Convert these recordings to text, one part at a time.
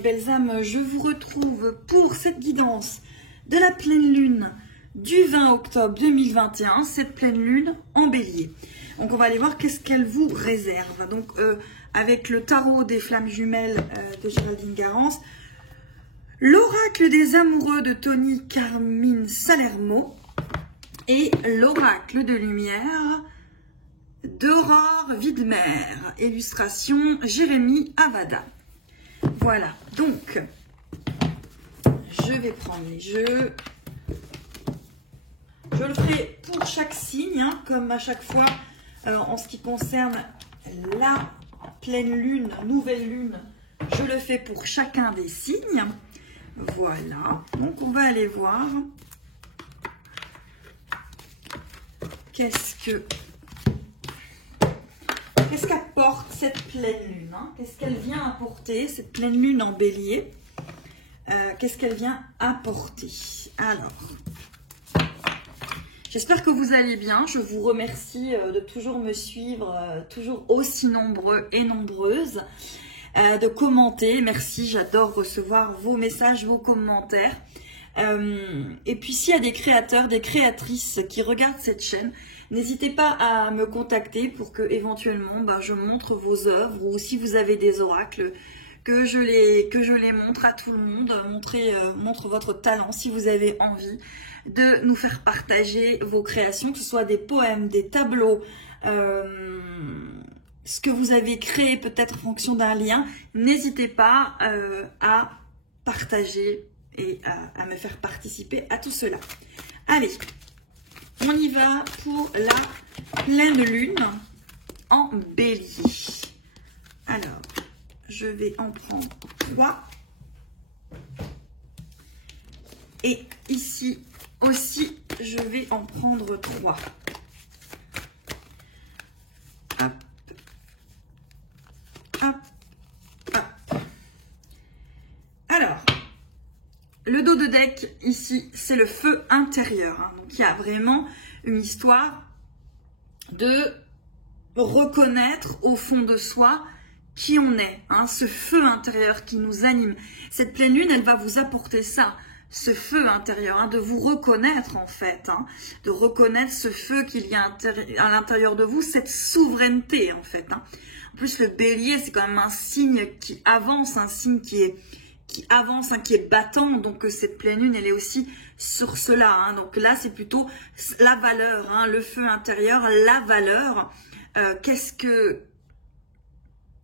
mes belles âmes, je vous retrouve pour cette guidance de la pleine lune du 20 octobre 2021, cette pleine lune en bélier. Donc on va aller voir qu'est-ce qu'elle vous réserve. Donc avec le tarot des flammes jumelles de Géraldine Garance, l'oracle des amoureux de Tony Carmine Salermo et l'oracle de lumière d'Aurore Widmer, illustration Jérémy Avada. Voilà, donc je vais prendre les jeux. Je le ferai pour chaque signe, hein, comme à chaque fois en ce qui concerne la pleine lune, nouvelle lune, je le fais pour chacun des signes. Voilà, donc on va aller voir qu'est-ce qu'apporte cette pleine lune, hein? Qu'est-ce qu'elle vient apporter, cette pleine lune en bélier, qu'est-ce qu'elle vient apporter. Alors, j'espère que vous allez bien, je vous remercie de toujours me suivre, toujours aussi nombreux et nombreuses, de commenter, merci, j'adore recevoir vos messages, vos commentaires. Et puis s'il y a des créateurs, des créatrices qui regardent cette chaîne, n'hésitez pas à me contacter pour que éventuellement je montre vos œuvres, ou si vous avez des oracles, que je les montre à tout le monde, montre votre talent si vous avez envie de nous faire partager vos créations, que ce soit des poèmes, des tableaux, ce que vous avez créé peut-être en fonction d'un lien, n'hésitez pas à partager et à me faire participer à tout cela. Allez, on y va pour la pleine lune en bélier. Alors, je vais en prendre 3. Et ici aussi, je vais en prendre 3. Hop. Hop. Hop. Alors, le dos de deck, ici, c'est le feu intérieur. Hein. Donc, il y a vraiment une histoire de reconnaître au fond de soi qui on est. Hein, ce feu intérieur qui nous anime. Cette pleine lune, elle va vous apporter ça, ce feu intérieur, hein, de vous reconnaître en fait. Hein, de reconnaître ce feu qu'il y a à l'intérieur de vous, cette souveraineté en fait. Hein. En plus, le bélier, c'est quand même un signe qui avance, un signe qui avance, hein, qui est battant, donc cette pleine lune, elle est aussi sur cela, hein. Donc là, c'est plutôt la valeur, hein, le feu intérieur, la valeur,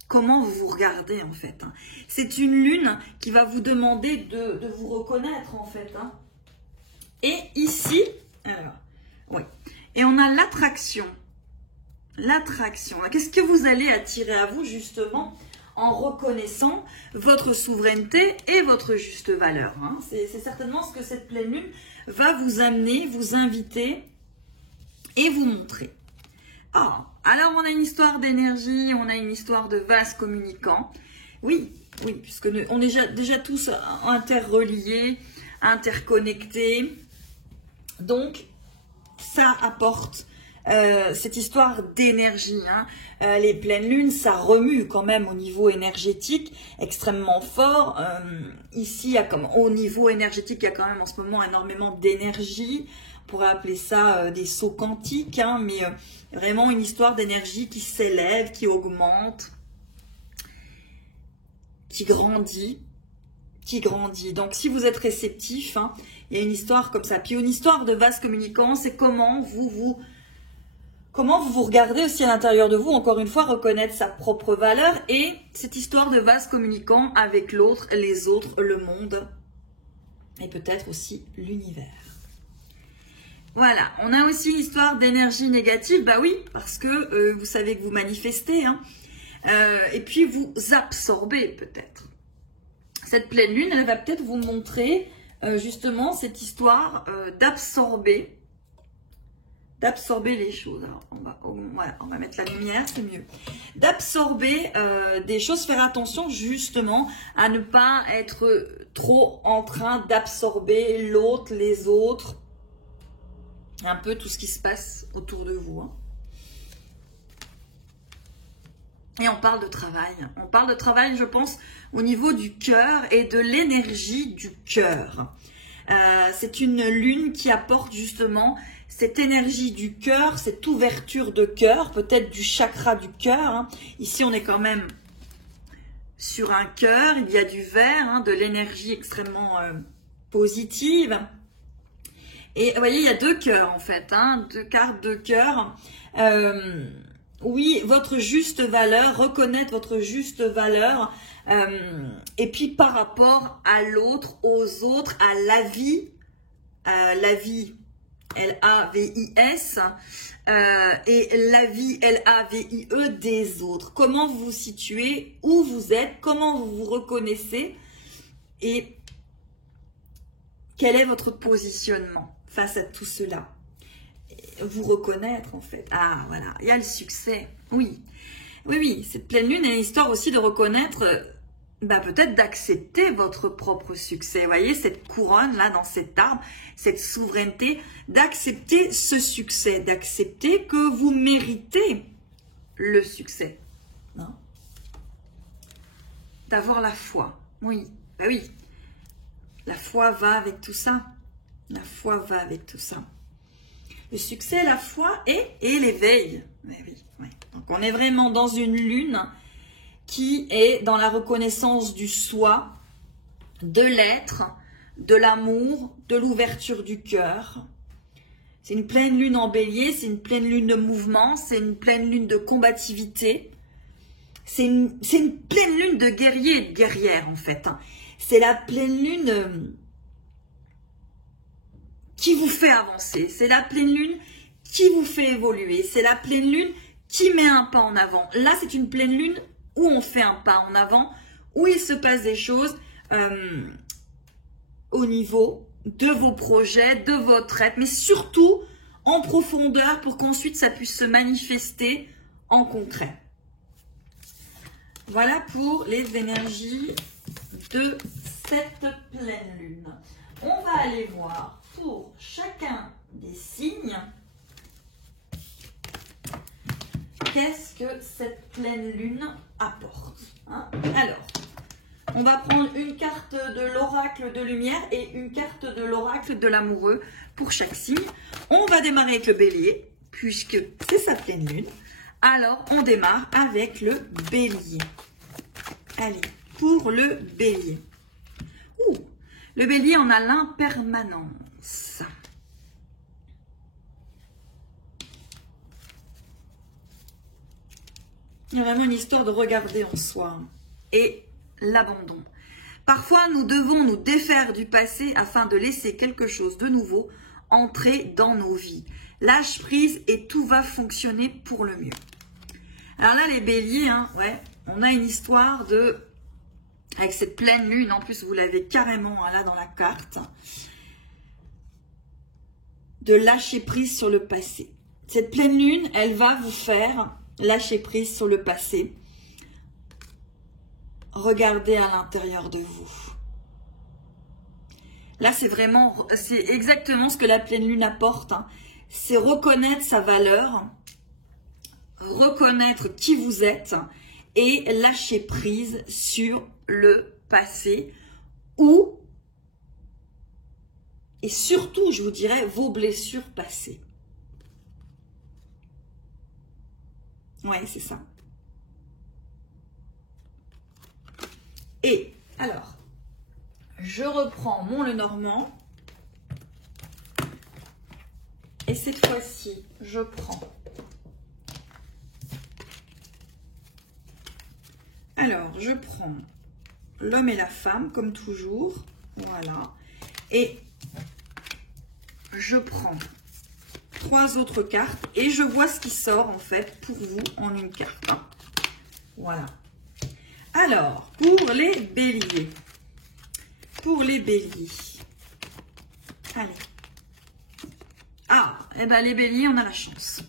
comment vous vous regardez en fait, hein. C'est une lune qui va vous demander de vous reconnaître en fait, hein. Et ici, alors, oui, et on a l'attraction, qu'est-ce que vous allez attirer à vous justement en reconnaissant votre souveraineté et votre juste valeur, hein. C'est certainement ce que cette pleine lune va vous amener, vous inviter et vous montrer. Oh, alors on a une histoire d'énergie, on a une histoire de vase communicant. Oui, puisque on est déjà tous interreliés, interconnectés. Donc, ça apporte cette histoire d'énergie, hein. Les pleines lunes, ça remue quand même au niveau énergétique extrêmement fort. Ici, au niveau énergétique, il y a quand même en ce moment énormément d'énergie. On pourrait appeler ça des sauts quantiques, hein, mais vraiment une histoire d'énergie qui s'élève, qui augmente, qui grandit. Donc, si vous êtes réceptif, hein, il y a une histoire comme ça. Puis, une histoire de vase communicant, c'est comment vous regardez aussi à l'intérieur de vous, encore une fois, reconnaître sa propre valeur et cette histoire de vase communicant avec l'autre, les autres, le monde et peut-être aussi l'univers. Voilà, on a aussi une histoire d'énergie négative, bah oui, parce que vous savez que vous manifestez, hein, et puis vous absorbez peut-être. Cette pleine lune, elle va peut-être vous montrer justement cette histoire d'absorber les choses. Alors, on va mettre la lumière, c'est mieux. D'absorber des choses, faire attention justement à ne pas être trop en train d'absorber l'autre, les autres, un peu tout ce qui se passe autour de vous, hein. Et on parle de travail. On parle de travail, je pense, au niveau du cœur et de l'énergie du cœur. C'est une lune qui apporte justement cette énergie du cœur, cette ouverture de cœur, peut-être du chakra du cœur. Hein. Ici, on est quand même sur un cœur, il y a du vert, hein, de l'énergie extrêmement positive. Et vous voyez, il y a deux cœurs en fait, hein, deux cartes de cœur. Oui, votre juste valeur, reconnaître votre juste valeur. Et puis par rapport à l'autre, aux autres, à la vie, L-A-V-I-S, et la vie, L-A-V-I-E, des autres. Comment vous vous situez, où vous êtes, comment vous vous reconnaissez et quel est votre positionnement face à tout cela. Vous reconnaître en fait. Ah voilà, il y a le succès. Oui, oui, oui, cette pleine lune est l'histoire aussi de reconnaître, peut-être d'accepter votre propre succès. Vous voyez, cette couronne là dans cet arbre, cette souveraineté, d'accepter ce succès, d'accepter que vous méritez le succès. Non? D'avoir la foi. Oui, oui. La foi va avec tout ça. La foi va avec tout ça. Le succès, la foi et l'éveil. Oui, oui. Donc on est vraiment dans une lune qui est dans la reconnaissance du soi, de l'être, de l'amour, de l'ouverture du cœur. C'est une pleine lune en bélier, c'est une pleine lune de mouvement, c'est une pleine lune de combativité. C'est une pleine lune de guerrier et de guerrière en fait. C'est la pleine lune qui vous fait avancer. C'est la pleine lune qui vous fait évoluer. C'est la pleine lune qui met un pas en avant. Là, c'est une pleine lune où on fait un pas en avant, où il se passe des choses au niveau de vos projets, de votre être, mais surtout en profondeur pour qu'ensuite ça puisse se manifester en concret. Voilà pour les énergies de cette pleine lune. On va aller voir pour chacun des signes qu'est-ce que cette pleine lune apporte. Hein? Alors, on va prendre une carte de l'oracle de lumière et une carte de l'oracle de l'amoureux pour chaque signe. On va démarrer avec le bélier, puisque c'est sa pleine lune. Alors, on démarre avec le bélier. Allez, pour le bélier. Ouh, le bélier, on a l'impermanence. Il y a vraiment une histoire de regarder en soi et l'abandon. Parfois, nous devons nous défaire du passé afin de laisser quelque chose de nouveau entrer dans nos vies. Lâche prise et tout va fonctionner pour le mieux. Alors là, les béliers, hein, ouais, on a une histoire de... Avec cette pleine lune, en plus, vous l'avez carrément hein, là dans la carte, de lâcher prise sur le passé. Cette pleine lune, elle va vous faire lâcher prise sur le passé. Regardez à l'intérieur de vous. Là, c'est exactement ce que la pleine lune apporte. Hein. C'est reconnaître sa valeur, reconnaître qui vous êtes et lâcher prise sur le passé ou, et surtout, je vous dirais, vos blessures passées. Oui, c'est ça. Et alors, je reprends mon Lenormand. Et cette fois-ci, je prends. Alors, je prends l'homme et la femme, comme toujours. Voilà. Et je prends 3 autres cartes et je vois ce qui sort en fait pour vous en une carte. Voilà. Alors, pour les béliers. Pour les béliers. Allez. Ah, eh ben les béliers, on a la chance.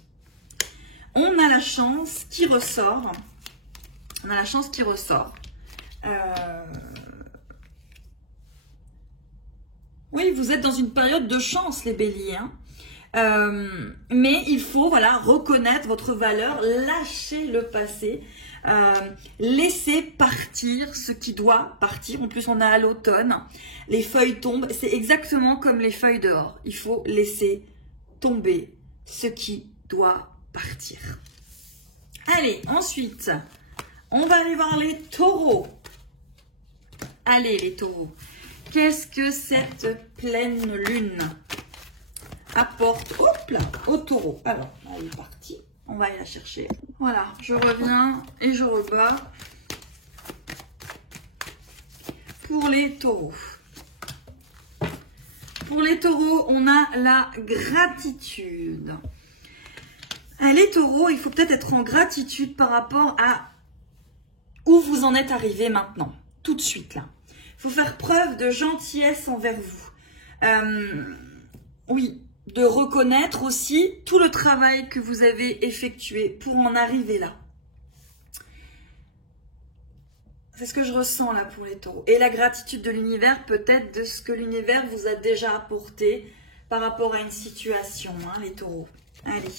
On a la chance qui ressort. On a la chance qui ressort. Oui, vous êtes dans une période de chance, les béliers. Hein. Mais il faut voilà, reconnaître votre valeur, lâcher le passé, laisser partir ce qui doit partir. En plus, on est à l'automne, les feuilles tombent. C'est exactement comme les feuilles dehors. Il faut laisser tomber ce qui doit partir. Allez, ensuite, on va aller voir les taureaux. Allez, les taureaux. Qu'est-ce que cette pleine lune apporte, hop là, au taureau? Alors, elle est partie. On va aller la chercher. Voilà, je reviens et je rebats pour les taureaux. Pour les taureaux, on a la gratitude. Les taureaux, il faut peut-être être en gratitude par rapport à où vous en êtes arrivé maintenant, tout de suite là. Il faut faire preuve de gentillesse envers vous. Oui, de reconnaître aussi tout le travail que vous avez effectué pour en arriver là. C'est ce que je ressens là pour les taureaux. Et la gratitude de l'univers, peut-être de ce que l'univers vous a déjà apporté par rapport à une situation, hein, les taureaux. Allez.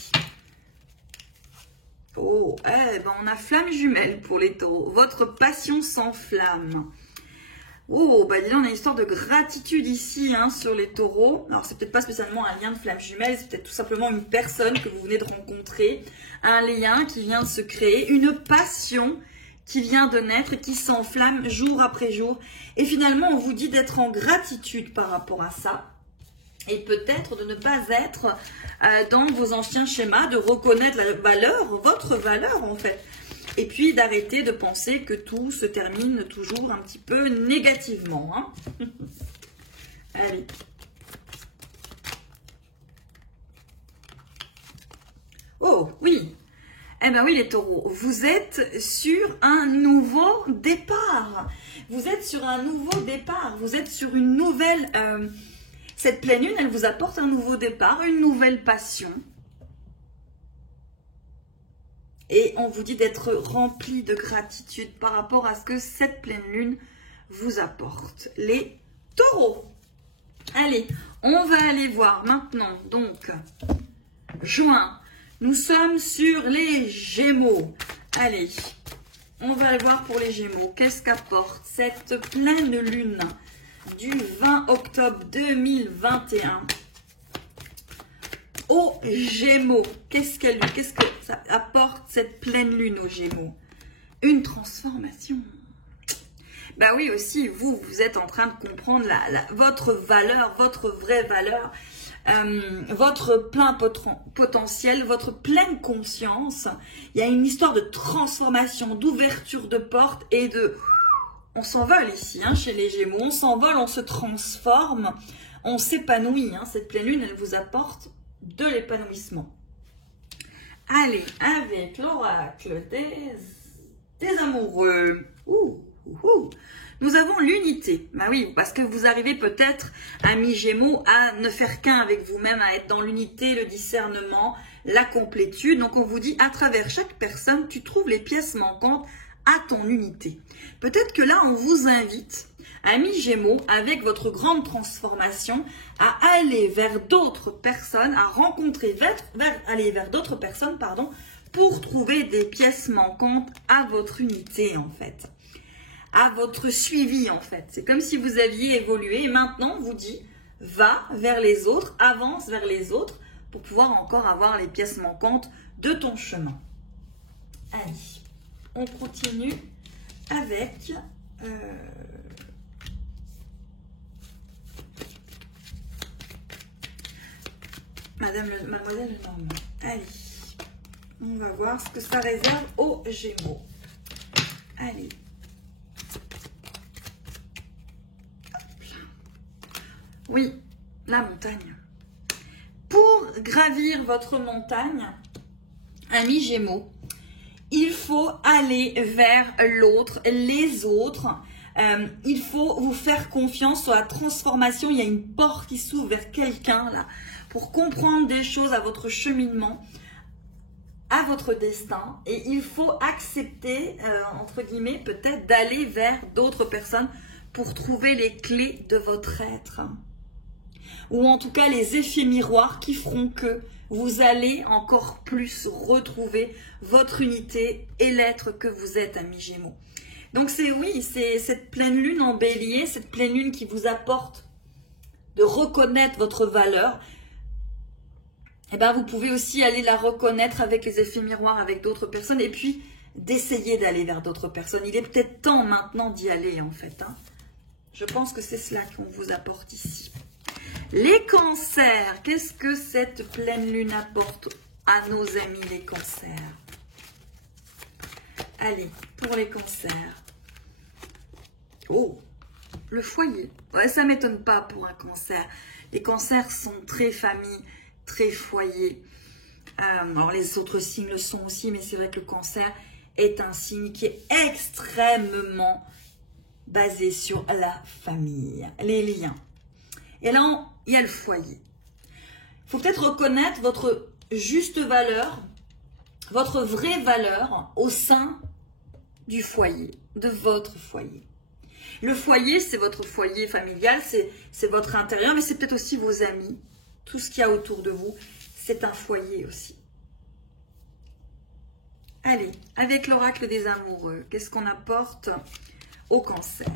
Oh, eh ben on a flamme jumelle pour les taureaux. Votre passion s'enflamme. Oh, bah dis donc, on a une histoire de gratitude ici hein, sur les taureaux. Alors, c'est peut-être pas spécialement un lien de flamme jumelle, c'est peut-être tout simplement une personne que vous venez de rencontrer, un lien qui vient de se créer, une passion qui vient de naître et qui s'enflamme jour après jour. Et finalement, on vous dit d'être en gratitude par rapport à ça. Et peut-être de ne pas être dans vos anciens schémas, de reconnaître la valeur, votre valeur en fait. Et puis d'arrêter de penser que tout se termine toujours un petit peu négativement. Hein. Allez. Oh, oui. Eh bien oui les taureaux, vous êtes sur un nouveau départ. Vous êtes sur un nouveau départ. Vous êtes sur une nouvelle... cette pleine lune, elle vous apporte un nouveau départ, une nouvelle passion. Et on vous dit d'être rempli de gratitude par rapport à ce que cette pleine lune vous apporte. Les taureaux. Allez, on va aller voir maintenant, donc, juin. Nous sommes sur les Gémeaux. Allez, on va aller voir pour les Gémeaux. Qu'est-ce qu'apporte cette pleine lune du 20 octobre 2021 aux Gémeaux? Qu'est-ce que ça apporte cette pleine lune aux Gémeaux? Une transformation. Ben oui aussi, vous êtes en train de comprendre votre valeur, votre vraie valeur, votre plein potentiel, votre pleine conscience. Il y a une histoire de transformation, d'ouverture de porte et de... On s'envole ici, hein, chez les Gémeaux. On s'envole, on se transforme, on s'épanouit. Hein. Cette pleine lune, elle vous apporte de l'épanouissement. Allez, avec l'oracle des amoureux. Nous avons l'unité. Bah oui, parce que vous arrivez peut-être, amis Gémeaux, à ne faire qu'un avec vous-même, à être dans l'unité, le discernement, la complétude. Donc on vous dit, à travers chaque personne, tu trouves les pièces manquantes à ton unité. Peut-être que là, on vous invite, amis Gémeaux, avec votre grande transformation, à aller vers d'autres personnes, à rencontrer, aller vers d'autres personnes, pardon, pour trouver des pièces manquantes à votre unité, en fait. À votre suivi, en fait. C'est comme si vous aviez évolué et maintenant, on vous dit, va vers les autres, avance vers les autres, pour pouvoir encore avoir les pièces manquantes de ton chemin. Allez, on continue avec... Mademoiselle Lenormand. Allez, on va voir ce que ça réserve aux Gémeaux. Allez. Oui, la montagne. Pour gravir votre montagne, amis Gémeaux, il faut aller vers l'autre, les autres. Il faut vous faire confiance sur la transformation. Il y a une porte qui s'ouvre vers quelqu'un là pour comprendre des choses à votre cheminement, à votre destin. Et il faut accepter, entre guillemets, peut-être d'aller vers d'autres personnes pour trouver les clés de votre être. ou en tout cas les effets miroirs qui feront que vous allez encore plus retrouver votre unité et l'être que vous êtes, amis Gémeaux. Donc c'est cette pleine lune en bélier, cette pleine lune qui vous apporte de reconnaître votre valeur. Et bien vous pouvez aussi aller la reconnaître avec les effets miroirs avec d'autres personnes et puis d'essayer d'aller vers d'autres personnes. Il est peut-être temps maintenant d'y aller en fait. Je pense que c'est cela qu'on vous apporte ici. Les cancers, qu'est-ce que cette pleine lune apporte à nos amis les cancers? Allez, pour les cancers. Oh, le foyer. Ouais, ça ne m'étonne pas pour un cancer. Les cancers sont très famille, très foyer. Alors les autres signes le sont aussi, mais c'est vrai que le cancer est un signe qui est extrêmement basé sur la famille, les liens. Et là, il y a le foyer. Il faut peut-être reconnaître votre juste valeur, votre vraie valeur au sein du foyer, de votre foyer. Le foyer, c'est votre foyer familial, c'est votre intérieur, mais c'est peut-être aussi vos amis, tout ce qu'il y a autour de vous, c'est un foyer aussi. Allez, avec l'oracle des amoureux, qu'est-ce qu'on apporte au cancer?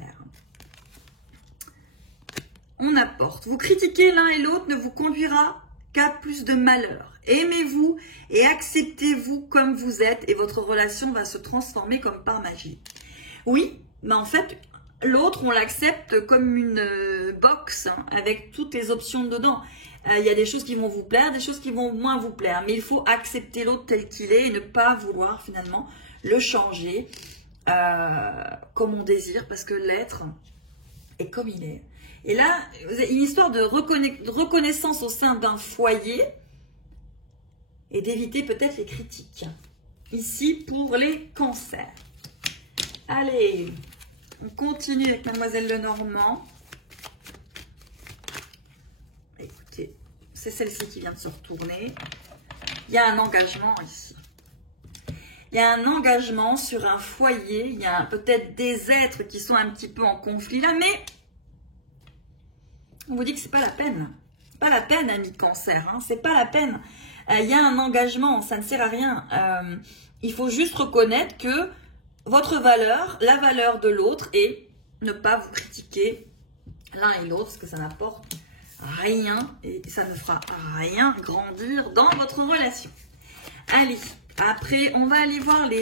On apporte, vous critiquer l'un et l'autre ne vous conduira qu'à plus de malheur. Aimez-vous et acceptez-vous comme vous êtes et votre relation va se transformer comme par magie. Oui, mais en fait, l'autre, on l'accepte comme une box avec toutes les options dedans. Il y a des choses qui vont vous plaire, des choses qui vont moins vous plaire. Mais il faut accepter l'autre tel qu'il est et ne pas vouloir finalement le changer comme on désire parce que l'être est comme il est. Et là, vous avez une histoire de reconnaissance au sein d'un foyer et d'éviter peut-être les critiques. Ici, pour les cancers. Allez, on continue avec Mademoiselle Lenormand. Écoutez, c'est celle-ci qui vient de se retourner. Il y a un engagement ici. Il y a un engagement sur un foyer. Il y a peut-être des êtres qui sont un petit peu en conflit là, mais on vous dit que c'est pas la peine. Pas la peine, ami cancer. C'est pas la peine. Il y a un engagement, ça ne sert à rien. Il faut juste reconnaître que votre valeur, la valeur de l'autre, et ne pas vous critiquer l'un et l'autre, parce que ça n'apporte rien et ça ne fera rien grandir dans votre relation. Allez, après, on va aller voir les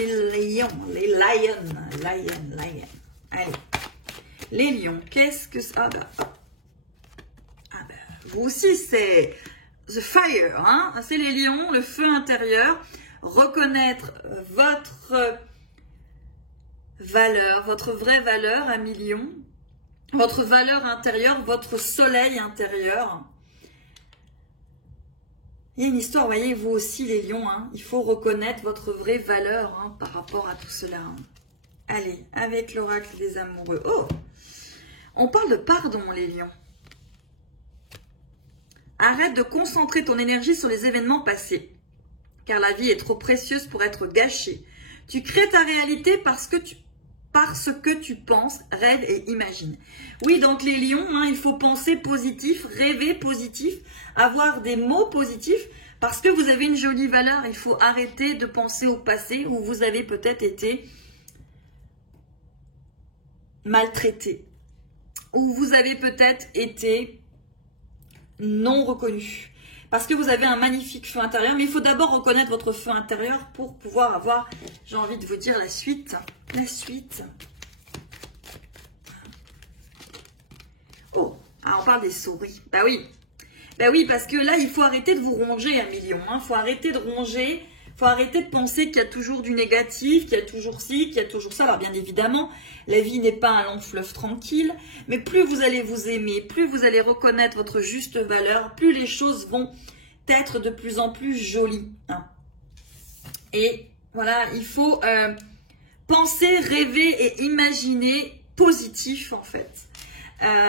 lions, les lions. Allez, les lions, qu'est-ce que ça... vous aussi, c'est the fire, c'est les lions, le feu intérieur. Reconnaître votre valeur, votre vraie valeur, amis lions, votre valeur intérieure, votre soleil intérieur. Il y a une histoire, vous voyez, vous aussi les lions, il faut reconnaître votre vraie valeur par rapport à tout cela. Allez, avec l'oracle des amoureux. Oh, on parle de pardon, les lions. Arrête de concentrer ton énergie sur les événements passés, car la vie est trop précieuse pour être gâchée. Tu crées ta réalité parce que tu penses, rêves et imagines. Oui, donc les lions, il faut penser positif, rêver positif, avoir des mots positifs, parce que vous avez une jolie valeur. Il faut arrêter de penser au passé où vous avez peut-être été maltraité, où vous avez peut-être été non reconnu, parce que vous avez un magnifique feu intérieur, mais il faut d'abord reconnaître votre feu intérieur pour pouvoir avoir, j'ai envie de vous dire, la suite. La suite. Oh, on parle des souris. Bah oui, parce que là, il faut arrêter de vous ronger, amis lions. Il faut arrêter de ronger, il faut arrêter de penser qu'il y a toujours du négatif, qu'il y a toujours ci, qu'il y a toujours ça. Alors bien évidemment, la vie n'est pas un long fleuve tranquille, mais plus vous allez vous aimer, plus vous allez reconnaître votre juste valeur, plus les choses vont être de plus en plus jolies. Et voilà, il faut penser, rêver et imaginer positif en fait.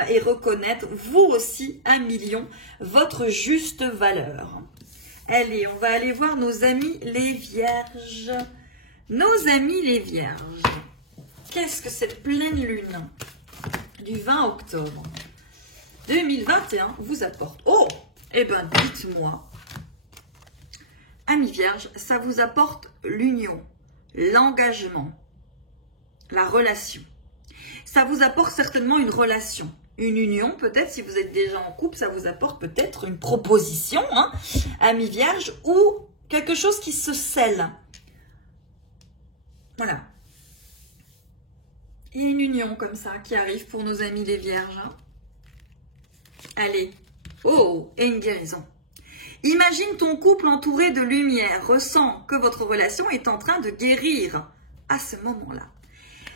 Et reconnaître, vous aussi, amis lions, votre juste valeur. Allez, on va aller voir nos amis les vierges. Nos amis les vierges. Qu'est-ce que cette pleine lune du 20 octobre 2021 vous apporte? Oh, eh bien, dites-moi, amis vierges, ça vous apporte l'union, l'engagement, la relation. Ça vous apporte certainement une relation, une union, peut-être si vous êtes déjà en couple, ça vous apporte peut-être une proposition, hein, amis vierges, ou quelque chose qui se scelle. Voilà. Il y a une union comme ça qui arrive pour nos amis les vierges. Hein. Allez. Oh, et une guérison. Imagine ton couple entouré de lumière. Ressens que votre relation est en train de guérir à ce moment-là.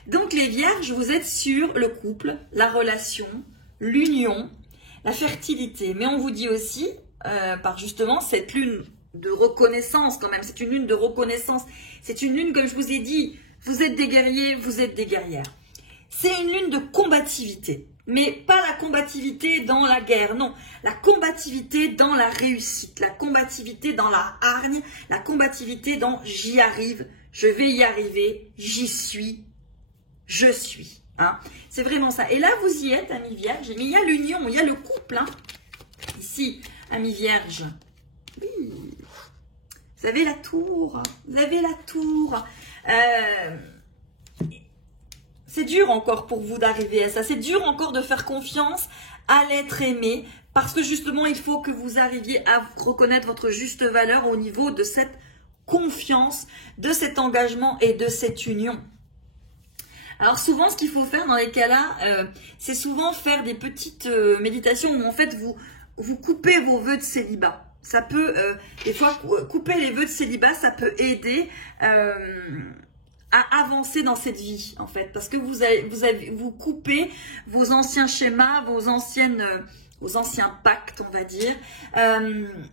Donc les vierges, vous êtes sur le couple, la relation, l'union, la fertilité. Mais on vous dit aussi, par justement cette lune de reconnaissance quand même. C'est une lune de reconnaissance. C'est une lune, comme je vous ai dit, vous êtes des guerriers, vous êtes des guerrières. C'est une lune de combativité. Mais pas la combativité dans la guerre, non. La combativité dans la réussite, la combativité dans la hargne, la combativité dans j'y arrive, je vais y arriver, j'y suis, je suis. Hein. C'est vraiment ça. Et là, vous y êtes, amis vierges, mais il y a l'union, il y a le couple. Hein. Ici, amis vierges. Oui. Vous avez la tour, vous avez la tour. C'est dur encore pour vous d'arriver à ça. C'est dur encore de faire confiance à l'être aimé parce que justement, il faut que vous arriviez à reconnaître votre juste valeur au niveau de cette confiance, de cet engagement et de cette union. Alors souvent, ce qu'il faut faire dans les cas-là, c'est souvent faire des petites méditations où en fait, vous coupez vos vœux de célibat. Ça peut, des fois, couper les vœux de célibat, ça peut aider à avancer dans cette vie, en fait. Parce que vous coupez vos anciens schémas, vos anciens pactes, on va dire,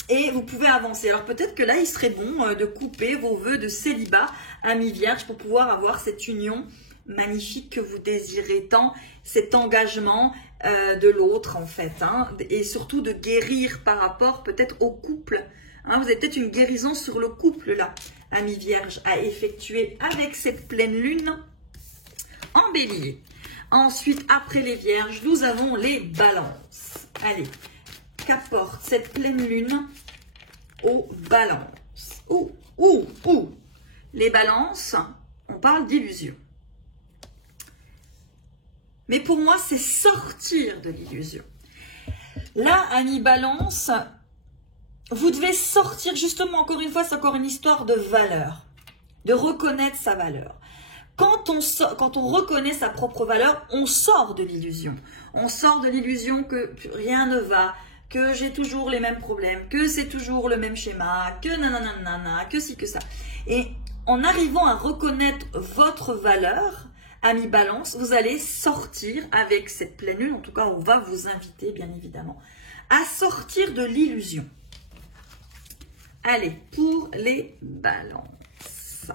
et vous pouvez avancer. Alors peut-être que là, il serait bon de couper vos vœux de célibat, amis vierges, pour pouvoir avoir cette union magnifique que vous désirez tant, cet engagement de l'autre, en fait, hein, et surtout de guérir par rapport peut-être au couple. Hein, vous avez peut-être une guérison sur le couple, là, amis vierges, à effectuer avec cette pleine lune en bélier. Ensuite, après les vierges, nous avons les balances. Allez, qu'apporte cette pleine lune aux balances? Les balances, on parle d'illusion. Mais pour moi, c'est sortir de l'illusion. Là, amis balance, vous devez sortir, justement, encore une fois, c'est encore une histoire de valeur, de reconnaître sa valeur. Quand on reconnaît sa propre valeur, on sort de l'illusion. On sort de l'illusion que rien ne va, que j'ai toujours les mêmes problèmes, que c'est toujours le même schéma, que nanana, que ci, que ça. Et en arrivant à reconnaître votre valeur, amis balance, vous allez sortir avec cette pleine lune, en tout cas on va vous inviter bien évidemment, à sortir de l'illusion. Allez, pour les balances.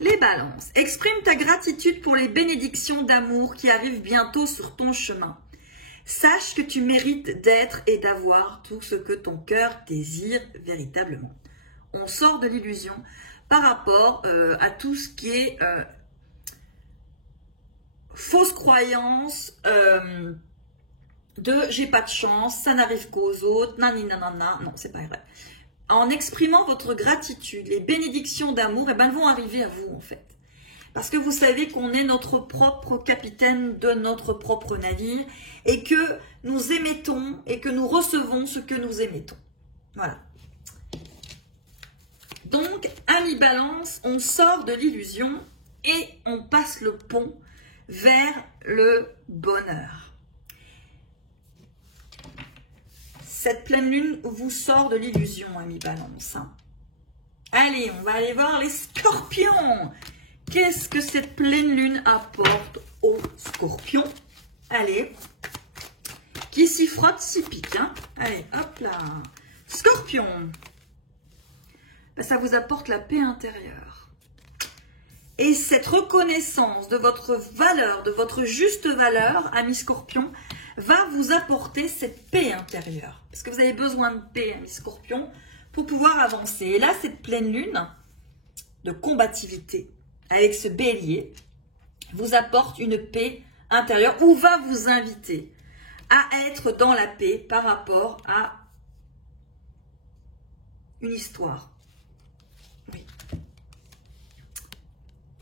Les balances. Exprime ta gratitude pour les bénédictions d'amour qui arrivent bientôt sur ton chemin. Sache que tu mérites d'être et d'avoir tout ce que ton cœur désire véritablement. On sort de l'illusion par rapport à tout ce qui est fausse croyance de j'ai pas de chance, ça n'arrive qu'aux autres, naninanana, non, c'est pas vrai. En exprimant votre gratitude, les bénédictions d'amour, eh ben, elles vont arriver à vous en fait. Parce que vous savez qu'on est notre propre capitaine de notre propre navire et que nous émettons et que nous recevons ce que nous émettons. Voilà. Donc, amis balance, on sort de l'illusion et on passe le pont vers le bonheur. Cette pleine lune vous sort de l'illusion, amis balance. Allez, on va aller voir les scorpions. Qu'est-ce que cette pleine lune apporte aux scorpions? Allez, qui s'y frotte, s'y pique. Hein. Allez, hop là. Scorpion. Ben, ça vous apporte la paix intérieure. Et cette reconnaissance de votre valeur, de votre juste valeur, amis scorpions, va vous apporter cette paix intérieure. Parce que vous avez besoin de paix, amis scorpions, pour pouvoir avancer. Et là, cette pleine lune de combativité, avec ce bélier, vous apporte une paix intérieur ou va vous inviter à être dans la paix par rapport à une histoire. Oui.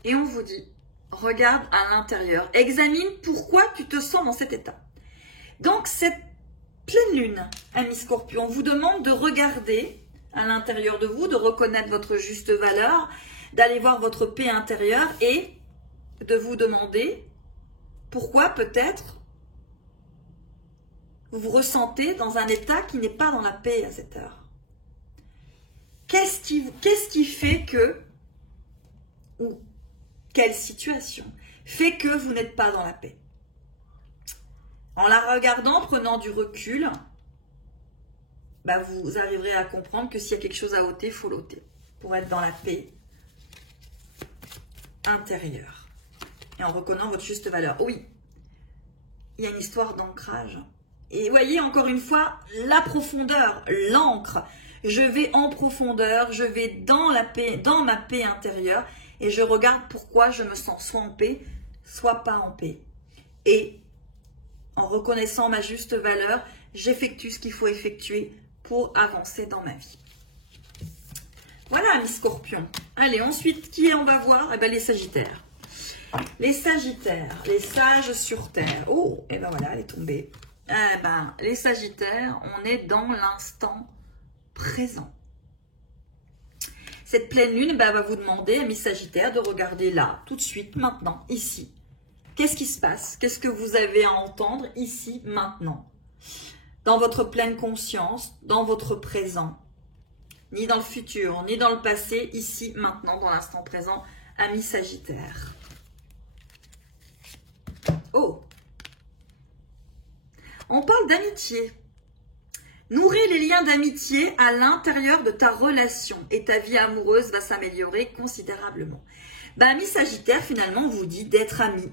Et on vous dit, regarde à l'intérieur, examine pourquoi tu te sens dans cet état. Donc, cette pleine lune, amis Scorpion, vous demande de regarder à l'intérieur de vous, de reconnaître votre juste valeur, d'aller voir votre paix intérieure et de vous demander pourquoi peut-être vous vous ressentez dans un état qui n'est pas dans la paix à cette heure. Qu'est-ce qui fait que, ou quelle situation fait que vous n'êtes pas dans la paix? En la regardant, prenant du recul, bah vous arriverez à comprendre que s'il y a quelque chose à ôter, il faut l'ôter pour être dans la paix intérieure. Et en reconnaissant votre juste valeur. Oui, il y a une histoire d'ancrage. Et voyez, encore une fois, la profondeur, l'ancre. Je vais en profondeur, je vais dans la paix, dans ma paix intérieure et je regarde pourquoi je me sens soit en paix, soit pas en paix. Et en reconnaissant ma juste valeur, j'effectue ce qu'il faut effectuer pour avancer dans ma vie. Voilà, mes scorpions. Allez, ensuite, qui on va voir? Eh bien, les sagittaires. Les sagittaires, les sages sur terre. Oh, et ben voilà, elle est tombée. Eh ben, les sagittaires, on est dans l'instant présent. Cette pleine lune va vous demander, amis sagittaires, de regarder là, tout de suite, maintenant, ici. Qu'est-ce qui se passe? Qu'est-ce que vous avez à entendre ici, maintenant? Dans votre pleine conscience, dans votre présent, ni dans le futur, ni dans le passé, ici, maintenant, dans l'instant présent, amis sagittaires. Oh! On parle d'amitié. Nourris les liens d'amitié à l'intérieur de ta relation et ta vie amoureuse va s'améliorer considérablement. Ben, ami Sagittaire, finalement, on vous dit d'être ami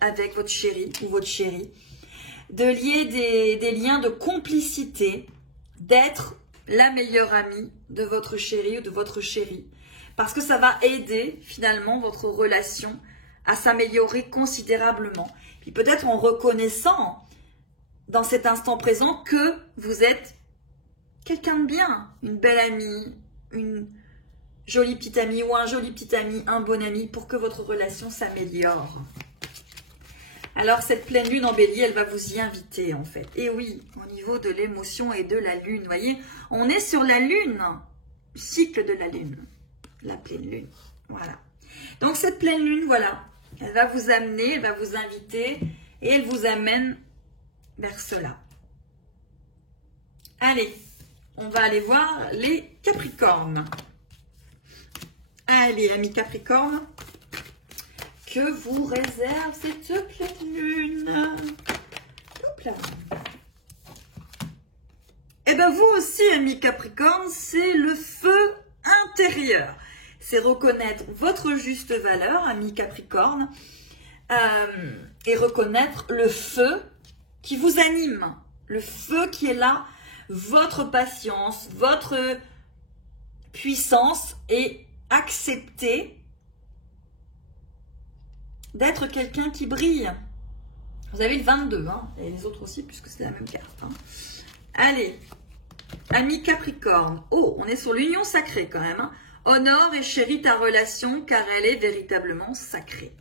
avec votre chéri ou votre chérie, de lier des liens de complicité, d'être la meilleure amie de votre chéri ou de votre chérie, parce que ça va aider finalement votre relation à s'améliorer considérablement. Puis peut-être en reconnaissant dans cet instant présent que vous êtes quelqu'un de bien, une belle amie, une jolie petite amie ou un joli petit ami, un bon ami pour que votre relation s'améliore. Alors cette pleine lune en bélier, elle va vous y inviter en fait. Et oui, au niveau de l'émotion et de la lune, vous voyez, on est sur la lune, cycle de la lune, la pleine lune, voilà. Donc cette pleine lune, voilà, elle va vous amener, elle va vous inviter et elle vous amène vers cela. Allez, on va aller voir les Capricornes. Allez, amis Capricornes, que vous réserve cette pleine lune? Hop là. Et bien vous aussi, amis Capricornes, c'est le feu intérieur. C'est reconnaître votre juste valeur, amis Capricornes, et reconnaître le feu qui vous anime, le feu qui est là, votre patience, votre puissance, et accepter d'être quelqu'un qui brille. Vous avez le 22, hein, et les autres aussi, puisque c'est la même carte. Hein. Allez, amis Capricorne, oh, on est sur l'union sacrée quand même. Hein. Honore et chéris ta relation, car elle est véritablement sacrée.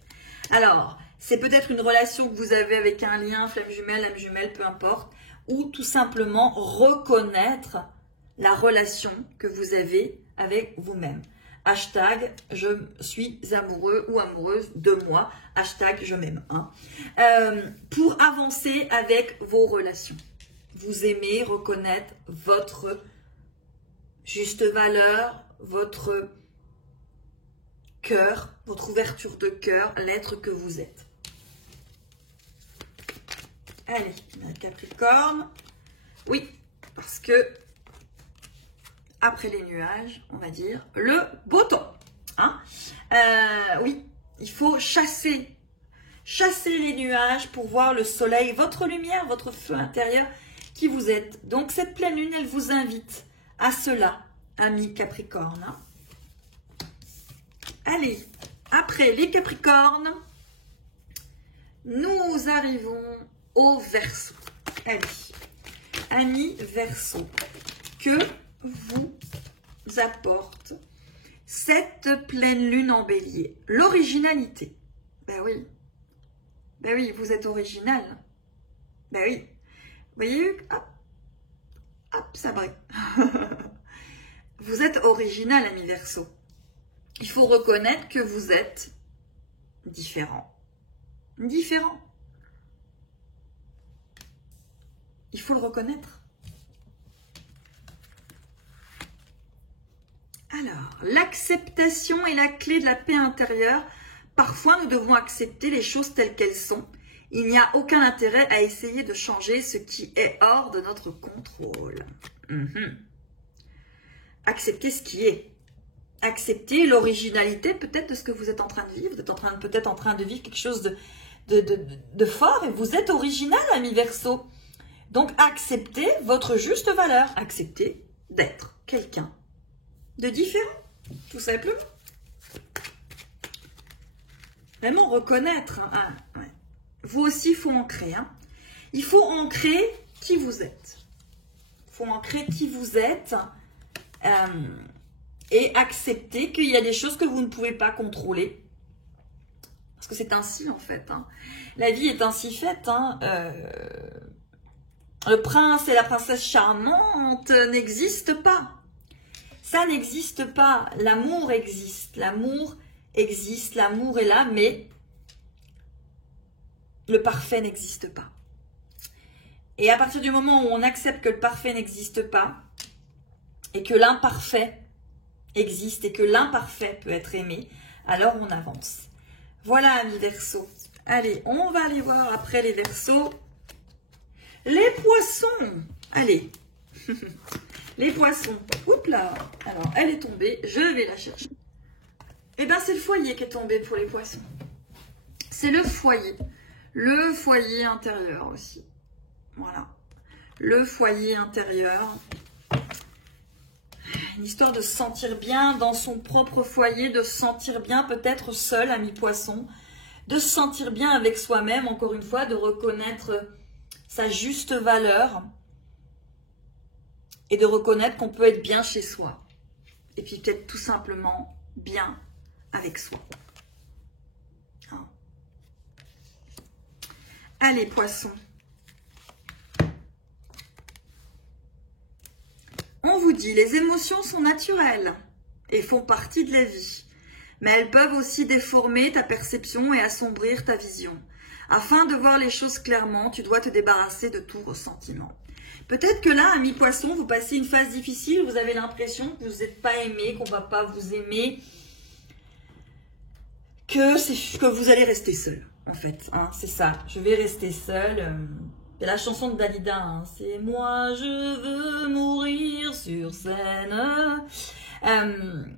Alors, c'est peut-être une relation que vous avez avec un lien, flamme jumelle, âme jumelle, peu importe, ou tout simplement reconnaître la relation que vous avez avec vous-même. Hashtag, je suis amoureux ou amoureuse de moi. Hashtag, je m'aime. Hein. Pour avancer avec vos relations. Vous aimez reconnaître votre juste valeur, votre cœur, votre ouverture de cœur, l'être que vous êtes. Allez, Capricorne. Oui, parce que après les nuages, on va dire, le beau temps. Hein, oui, il faut chasser les nuages pour voir le soleil, votre lumière, votre feu intérieur qui vous êtes. Donc cette pleine lune, elle vous invite à cela, amis Capricorne. Hein. Allez, après les Capricornes, nous arrivons au Verseau. Allez, amis Verseau, que vous apporte cette pleine lune en bélier? L'originalité. Ben oui, vous êtes original. Ben oui. Vous voyez, hop, hop, ça brille. Vous êtes original, ami Verseau. Il faut reconnaître que vous êtes différent. Différent. Il faut le reconnaître. Alors, l'acceptation est la clé de la paix intérieure. Parfois, nous devons accepter les choses telles qu'elles sont. Il n'y a aucun intérêt à essayer de changer ce qui est hors de notre contrôle. Accepter ce qui est. Accepter l'originalité peut-être de ce que vous êtes en train de vivre. Vous êtes peut-être en train de vivre quelque chose de fort et vous êtes original, ami Verseau. Donc, acceptez votre juste valeur. Acceptez d'être quelqu'un de différent, tout simplement. Vraiment reconnaître. Ouais. Vous aussi, il faut ancrer. Il faut ancrer qui vous êtes. Il faut ancrer qui vous êtes et accepter qu'il y a des choses que vous ne pouvez pas contrôler. Parce que c'est ainsi, en fait. La vie est ainsi faite. Le prince et la princesse charmante n'existent pas. Ça n'existe pas. L'amour existe. L'amour existe. L'amour est là, mais le parfait n'existe pas. Et à partir du moment où on accepte que le parfait n'existe pas et que l'imparfait existe et que l'imparfait peut être aimé, alors on avance. Voilà, amis Verseau. Allez, on va aller voir après les Verseaux. Les poissons. Allez. Les poissons. Oups là. Alors, elle est tombée. Je vais la chercher. Eh bien, c'est le foyer qui est tombé pour les poissons. C'est le foyer. Le foyer intérieur aussi. Voilà. Le foyer intérieur. Une histoire de se sentir bien dans son propre foyer, de se sentir bien peut-être seul, ami poisson, de se sentir bien avec soi-même, encore une fois, de reconnaître sa juste valeur et de reconnaître qu'on peut être bien chez soi. Et puis peut-être tout simplement bien avec soi. Allez, poissons. On vous dit, les émotions sont naturelles et font partie de la vie. Mais elles peuvent aussi déformer ta perception et assombrir ta vision. Afin de voir les choses clairement, tu dois te débarrasser de tout ressentiment. Peut-être que là, ami poisson, vous passez une phase difficile, vous avez l'impression que vous n'êtes pas aimé, qu'on ne va pas vous aimer, que vous allez rester seul, en fait. C'est ça, je vais rester seul. C'est la chanson de Dalida, c'est « Moi, je veux mourir sur scène ». Elle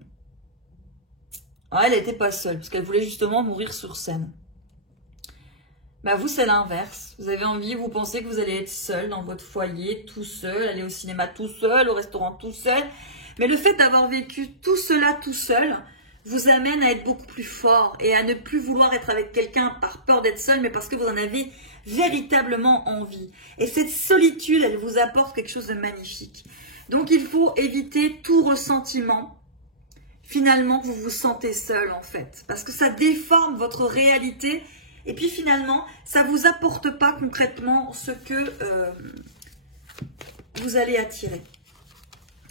n'était pas seule, parce qu'elle voulait justement mourir sur scène. Bah vous, c'est l'inverse. Vous avez envie, vous pensez que vous allez être seul dans votre foyer, tout seul, aller au cinéma tout seul, au restaurant tout seul. Mais le fait d'avoir vécu tout cela tout seul vous amène à être beaucoup plus fort et à ne plus vouloir être avec quelqu'un par peur d'être seul, mais parce que vous en avez véritablement envie. Et cette solitude, elle vous apporte quelque chose de magnifique. Donc, il faut éviter tout ressentiment, finalement, que vous vous sentez seul, en fait. Parce que ça déforme votre réalité. Et puis, finalement, ça ne vous apporte pas concrètement ce que vous allez attirer.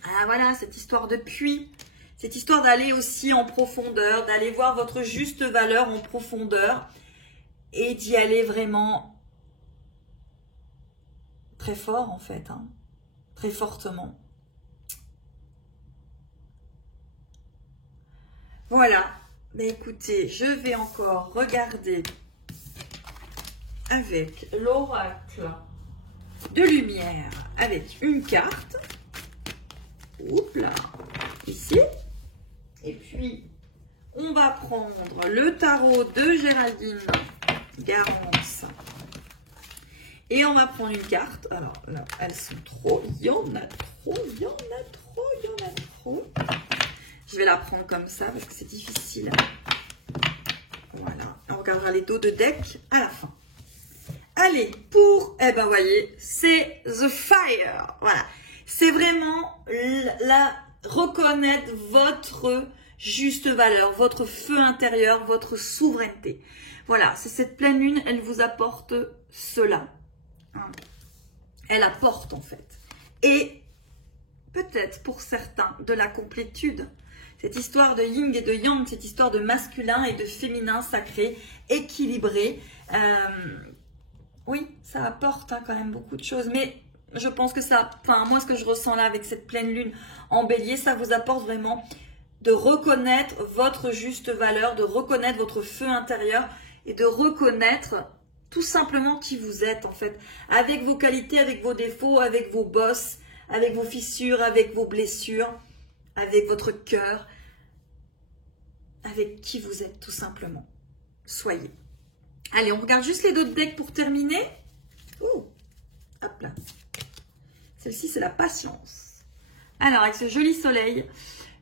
Ah, voilà, cette histoire de puits. Cette histoire d'aller aussi en profondeur, d'aller voir votre juste valeur en profondeur et d'y aller vraiment très fort, en fait, très fortement. Voilà. Mais écoutez, je vais encore regarder avec l'oracle de lumière avec une carte. Oups là, ici. Et puis, on va prendre le tarot de Géraldine Garance. Et on va prendre une carte. Alors là, elles sont trop. Il y en a trop, il y en a trop, il y en a trop. Je vais la prendre comme ça parce que c'est difficile. Voilà. On regardera les dos de deck à la fin. Allez, pour, eh ben, voyez, c'est the fire. Voilà. C'est vraiment reconnaître votre juste valeur, votre feu intérieur, votre souveraineté. Voilà, c'est cette pleine lune, elle vous apporte cela. Elle apporte en fait. Et peut-être pour certains de la complétude. Cette histoire de yin et de yang, cette histoire de masculin et de féminin sacré, équilibré. Oui, ça apporte quand même beaucoup de choses. Mais je pense que ça, enfin moi ce que je ressens là avec cette pleine lune en bélier, ça vous apporte vraiment de reconnaître votre juste valeur, de reconnaître votre feu intérieur et de reconnaître tout simplement qui vous êtes en fait. Avec vos qualités, avec vos défauts, avec vos bosses, avec vos fissures, avec vos blessures, avec votre cœur, avec qui vous êtes tout simplement. Soyez. Allez, on regarde juste les deux decks pour terminer. Ouh, hop là. Celle-ci, c'est la patience. Alors, avec ce joli soleil,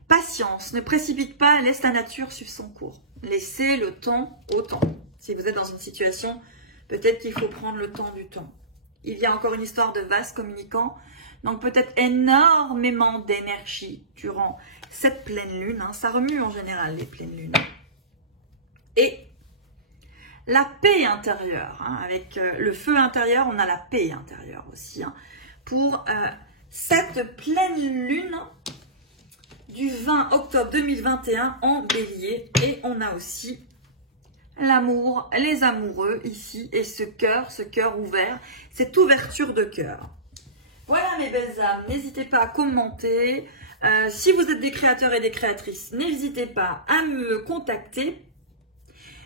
patience, ne précipite pas, laisse la nature suivre son cours. Laissez le temps au temps. Si vous êtes dans une situation, peut-être qu'il faut prendre le temps du temps. Il y a encore une histoire de vase communicant. Donc, peut-être énormément d'énergie durant cette pleine lune. Ça remue en général, les pleines lunes. Et la paix intérieure, avec le feu intérieur, on a la paix intérieure aussi. Pour cette pleine lune du 20 octobre 2021 en bélier. Et on a aussi l'amour, les amoureux ici. Et ce cœur ouvert, cette ouverture de cœur. Voilà mes belles âmes, n'hésitez pas à commenter. Si vous êtes des créateurs et des créatrices, n'hésitez pas à me contacter.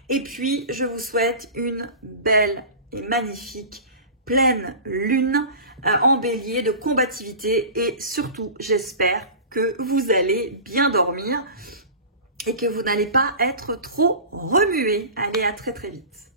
Et puis, je vous souhaite une belle et magnifique pleine lune en bélier de combativité. Et surtout, j'espère que vous allez bien dormir et que vous n'allez pas être trop remués. Allez, à très très vite.